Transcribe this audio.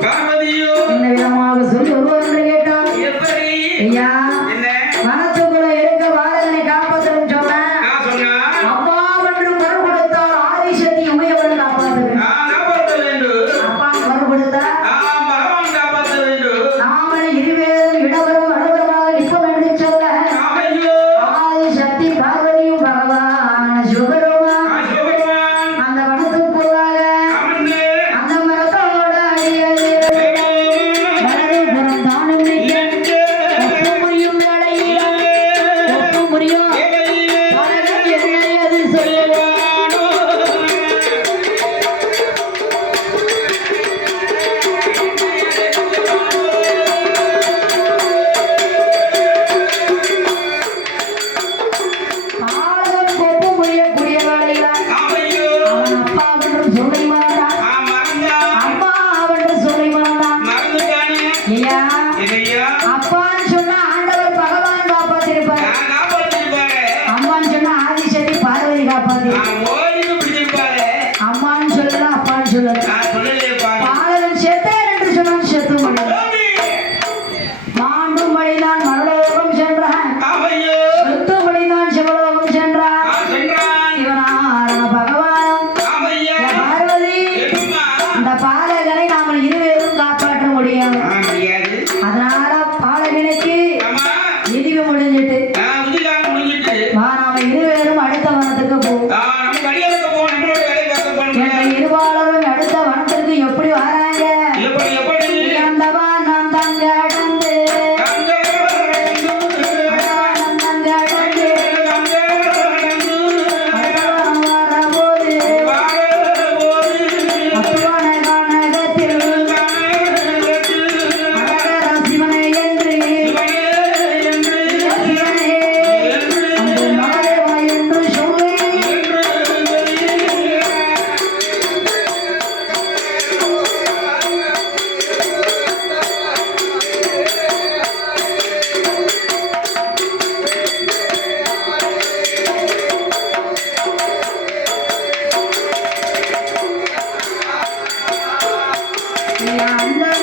Bye. Yeah. làm lên